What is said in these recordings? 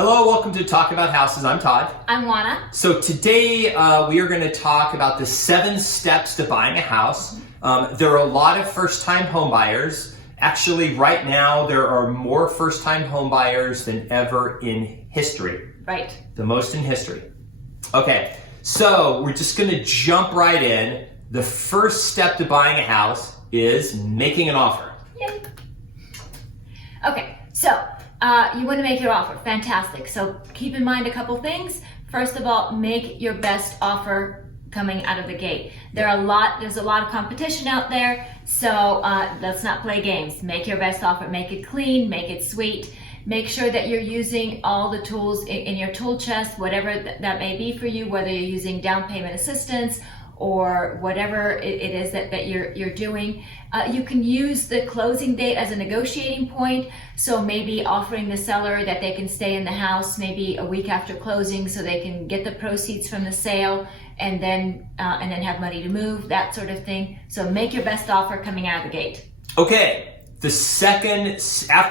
Hello, welcome to Talk About Houses. I'm Todd. I'm Oana. So today we are going to talk about the 7 steps to buying a house. There are a lot of first-time home buyers. Actually, right now there are more first-time home buyers than ever in history. Right. The most in history. Okay, so we're just going to jump right in. The first step to buying a house is making an offer. Yay. Okay, so you want to make your offer. Fantastic. So keep in mind a couple things. First of all, make your best offer coming out of the gate. There's a lot of competition out there, so let's not play games. Make your best offer. Make it clean, make it sweet. Make sure that you're using all the tools in your tool chest, whatever that may be for you, whether you're using down payment assistance or whatever it is that you're doing. You can use the closing date as a negotiating point, so maybe offering the seller that they can stay in the house maybe a week after closing so they can get the proceeds from the sale and then have money to move, that sort of thing. So make your best offer coming out of the gate. Okay, the second,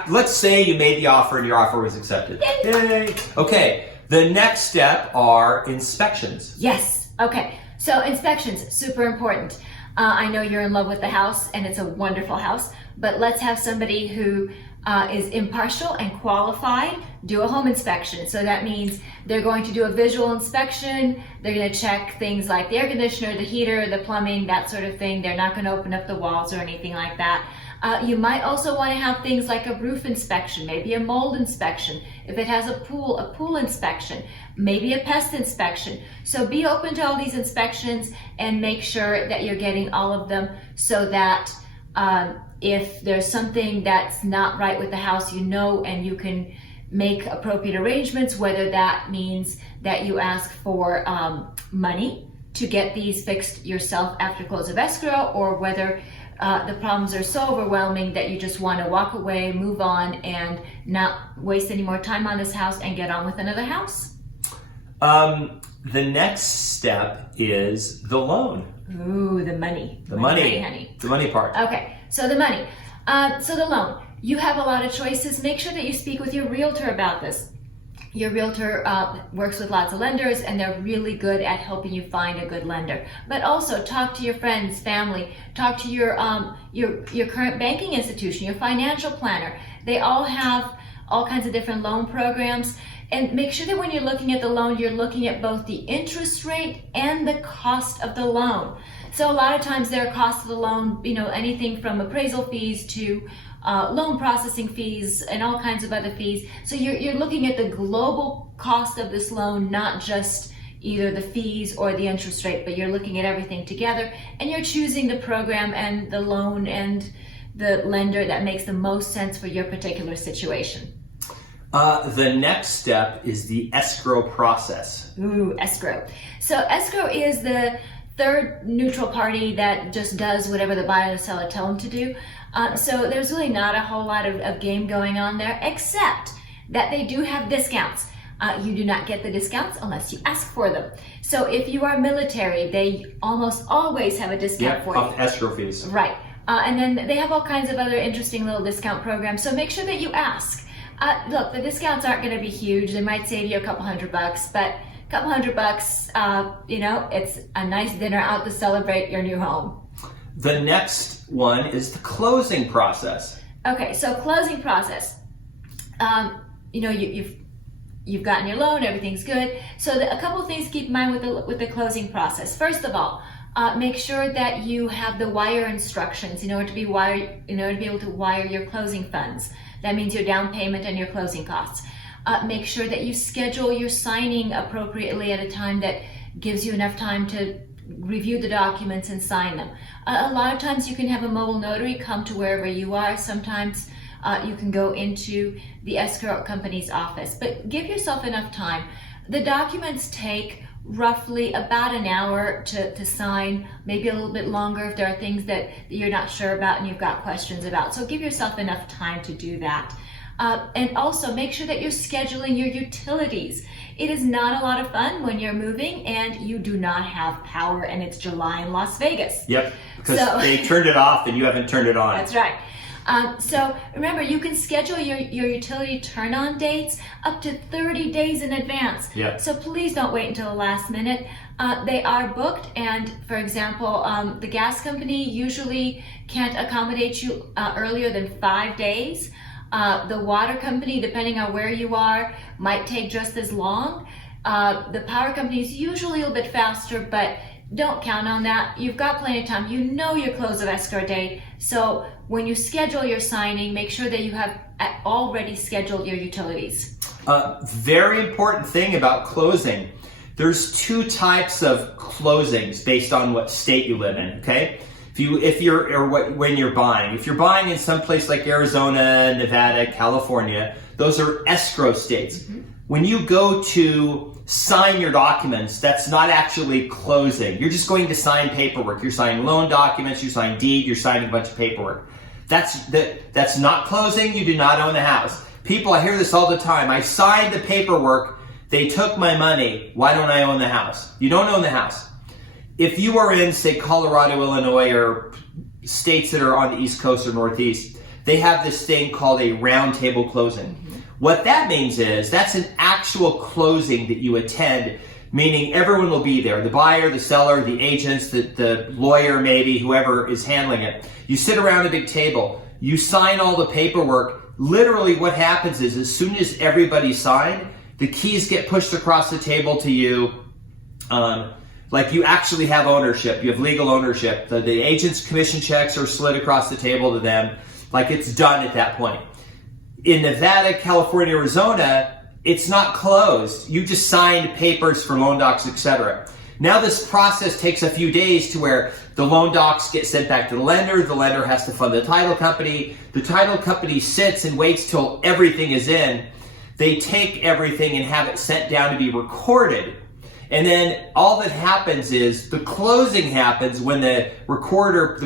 let's say you made the offer and your offer was accepted. Yay! Okay, the next step are inspections. Yes, okay. So inspections, super important. I know you're in love with the house and it's a wonderful house, but let's have somebody who is impartial and qualified do a home inspection. So that means they're going to do a visual inspection. They're going to check things like the air conditioner, the heater, the plumbing, that sort of thing. They're not going to open up the walls or anything like that. You might also want to have things like a roof inspection, maybe a mold inspection. If it has a pool inspection, maybe a pest inspection. So be open to all these inspections and make sure that you're getting all of them so that if there's something that's not right with the house, you know, and you can make appropriate arrangements, whether that means that you ask for money to get these fixed yourself after close of escrow, or whether the problems are so overwhelming that you just want to walk away, move on, and not waste any more time on this house and get on with another house. The next step is the loan. Ooh, the money. The money, honey. The money part. Okay, so the money. So the loan. You have a lot of choices. Make sure that you speak with your realtor about this. Your realtor works with lots of lenders and they're really good at helping you find a good lender. But also talk to your friends, family, talk to your current banking institution, your financial planner. They all have all kinds of different loan programs. And make sure that when you're looking at the loan, you're looking at both the interest rate and the cost of the loan. So a lot of times there are costs of the loan, anything from appraisal fees to loan processing fees and all kinds of other fees. So you're looking at the global cost of this loan, not just either the fees or the interest rate, but you're looking at everything together and you're choosing the program and the loan and the lender that makes the most sense for your particular situation. The next step is the escrow process. Ooh, escrow. So escrow is the third neutral party that just does whatever the buyer or the seller tell them to do. So there's really not a whole lot of game going on there, except that they do have discounts. You do not get the discounts unless you ask for them. So if you are military, they almost always have a discount for you. Off escrow fees. Right. And then they have all kinds of other interesting little discount programs. So make sure that you ask. Look, the discounts aren't going to be huge. They might save you a couple $100, but a couple $100, it's a nice dinner out to celebrate your new home. The next one is the closing process. Okay, so closing process. You've gotten your loan, everything's good. So a couple of things to keep in mind with the closing process. First of all, make sure that you have the wire instructions in order to be able to wire your closing funds. That means your down payment and your closing costs. Make sure that you schedule your signing appropriately at a time that gives you enough time to review the documents and sign them. A lot of times you can have a mobile notary come to wherever you are. Sometimes you can go into the escrow company's office, but give yourself enough time. The documents take roughly about an hour to sign, maybe a little bit longer if there are things that you're not sure about and you've got questions about. So give yourself enough time to do that. And also make sure that you're scheduling your utilities. It is not a lot of fun when you're moving and you do not have power and it's July in Las Vegas. Yep, because they turned it off and you haven't turned it on. That's right. So remember, you can schedule your utility turn-on dates up to 30 days in advance. Yep. So please don't wait until the last minute. They are booked, and for example, the gas company usually can't accommodate you earlier than 5 days. The water company, depending on where you are, might take just as long. The power company is usually a little bit faster, but don't count on that. You've got plenty of time. You know your close of escrow date. So when you schedule your signing, make sure that you have already scheduled your utilities. Very important thing about closing. There's 2 types of closings based on what state you live in, okay? When you're buying. If you're buying in some place like Arizona, Nevada, California, those are escrow states. Mm-hmm. When you go to sign your documents, that's not actually closing. You're just going to sign paperwork. You're signing loan documents, you sign deed, you're signing a bunch of paperwork. That's not closing. You do not own the house. People, I hear this all the time. I signed the paperwork. They took my money. Why don't I own the house? You don't own the house. If you are in, say, Colorado, Illinois, or states that are on the East Coast or Northeast, they have this thing called a roundtable closing. What that means is that's an actual closing that you attend, meaning everyone will be there. The buyer, the seller, the agents, the lawyer maybe, whoever is handling it. You sit around a big table. You sign all the paperwork. Literally what happens is as soon as everybody's signed, the keys get pushed across the table to you. Like you actually have ownership. You have legal ownership. The agent's commission checks are slid across the table to them. Like it's done at that point. In Nevada, California, Arizona, it's not closed. You just signed papers for loan docs, etc. Now this process takes a few days to where the loan docs get sent back to the lender has to fund the title company sits and waits till everything is in. They take everything and have it sent down to be recorded. And then all that happens is the closing happens when the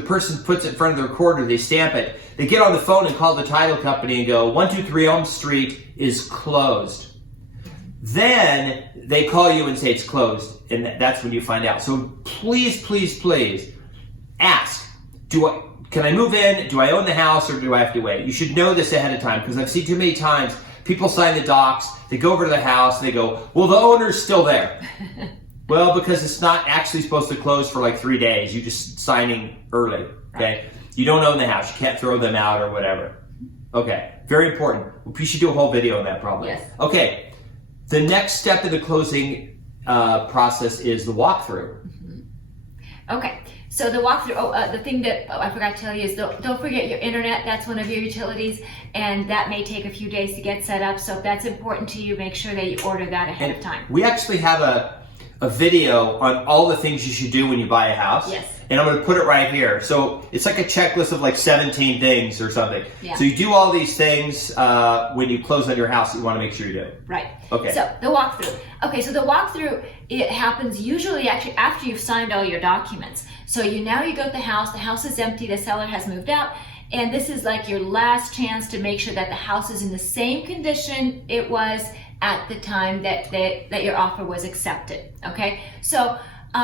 person puts it in front of the recorder, they stamp it. They get on the phone and call the title company and go, 123 Elm Street is closed. Then they call you and say it's closed, and that's when you find out. So please, please, please ask, can I move in? Do I own the house or do I have to wait? You should know this ahead of time because I've seen too many times people sign the docs, they go over to the house, and they go, well, the owner's still there. Well, because it's not actually supposed to close for like 3 days. You're just signing early, okay? You don't own the house. You can't throw them out or whatever. Okay, very important. We should do a whole video on that probably. Yes. Okay, the next step in the closing process is the walkthrough. Mm-hmm. Okay. So the walkthrough, the thing that I forgot to tell you is don't forget your internet. That's one of your utilities, and that may take a few days to get set up. So if that's important to you, make sure that you order that ahead of time. We actually have a video on all the things you should do when you buy a house. Yes. And I'm going to put it right here. So it's like a checklist of like 17 things or something. Yeah. So you do all these things when you close on your house that you want to make sure you do. Right. Okay. So the walkthrough. Okay, so the walkthrough, it happens usually actually after you've signed all your documents. So now you go to the house is empty, the seller has moved out, and this is like your last chance to make sure that the house is in the same condition it was at the time that your offer was accepted, okay? So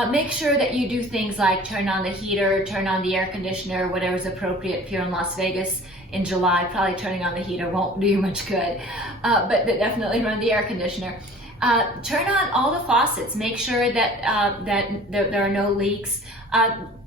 make sure that you do things like turn on the heater, turn on the air conditioner, whatever is appropriate. If you're in Las Vegas in July, probably turning on the heater won't do you much good, but definitely run the air conditioner. Turn on all the faucets. Make sure that there are no leaks.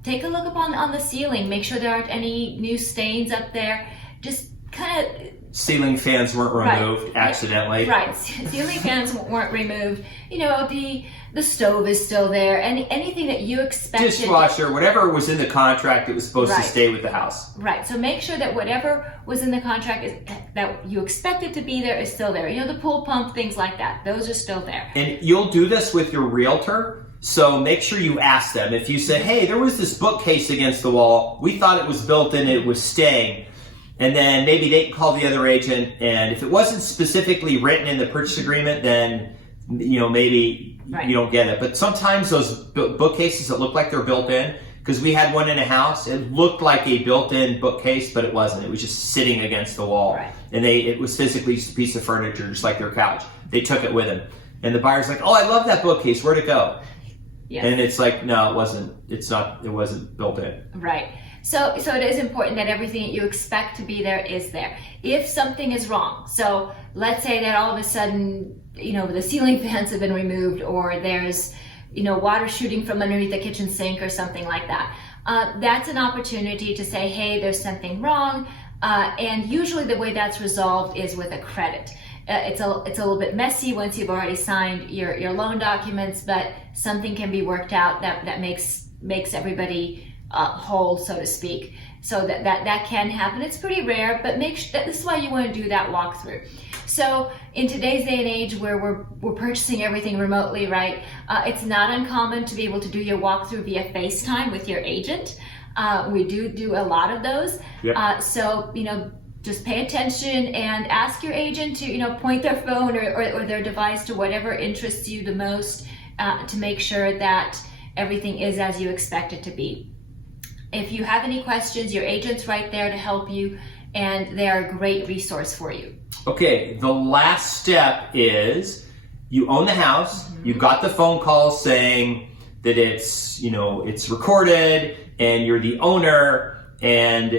Take a look on the ceiling. Make sure there aren't any new stains up there. Just kind of... Ceiling fans weren't removed accidentally. Right. Ceiling fans weren't removed. You know, the stove is still there. Anything that you expected. Dishwasher, whatever was in the contract, it was supposed to stay with the house. Right. So make sure that whatever was in the contract that you expected to be there is still there. You know, the pool pump, things like that. Those are still there. And you'll do this with your realtor. So make sure you ask them. If you say, hey, there was this bookcase against the wall. We thought it was built in, it was staying. And then maybe they can call the other agent. And if it wasn't specifically written in the purchase agreement, then, you know, maybe you don't get it. But sometimes those bookcases that look like they're built in, because we had one in a house, it looked like a built-in bookcase, but it wasn't. It was just sitting against the wall. Right. And it was physically just a piece of furniture, just like their couch. They took it with them. And the buyer's like, oh, I love that bookcase. Where'd it go? Yes. And it's like, no, it wasn't. It wasn't built in. Right. So it is important that everything that you expect to be there is there. If something is wrong, so let's say that all of a sudden, the ceiling fans have been removed, or there's, water shooting from underneath the kitchen sink or something like that. That's an opportunity to say, hey, there's something wrong. And usually the way that's resolved is with a credit. It's a little bit messy once you've already signed your loan documents, but something can be worked out that makes everybody whole, so to speak. So that can happen. It's pretty rare, but this is why you want to do that walkthrough. So in today's day and age where we're purchasing everything remotely, right? It's not uncommon to be able to do your walkthrough via FaceTime with your agent. We do a lot of those. Yep. So just pay attention and ask your agent to point their phone or their device to whatever interests you the most to make sure that everything is as you expect it to be. If you have any questions, your agent's right there to help you, and they're a great resource for you. Okay, the last step is you own the house. You got the phone call saying that it's recorded and you're the owner, and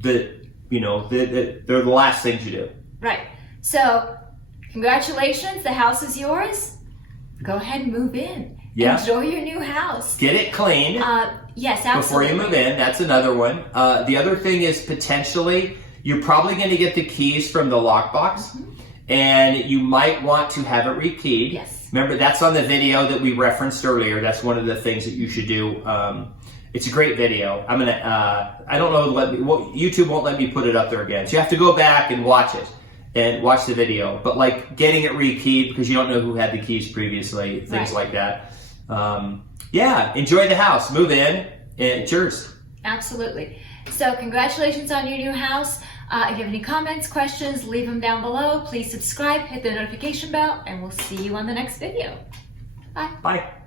they're the last things you do. Right. So congratulations, the house is yours. Go ahead and move in. Yeah. Enjoy your new house. Get it cleaned. Yes, absolutely. Before you move in, that's another one. The other thing is potentially you're probably going to get the keys from the lockbox, and you might want to have it rekeyed. Yes. Remember, that's on the video that we referenced earlier. That's one of the things that you should do. It's a great video. I don't know, YouTube won't let me put it up there again. So you have to go back and watch it and watch the video. But like getting it rekeyed because you don't know who had the keys previously, things like that. Yeah, enjoy the house, move in, and it's yours. Absolutely. So congratulations on your new house. If you have any comments, questions, leave them down below. Please subscribe, hit the notification bell, and we'll see you on the next video. Bye. Bye.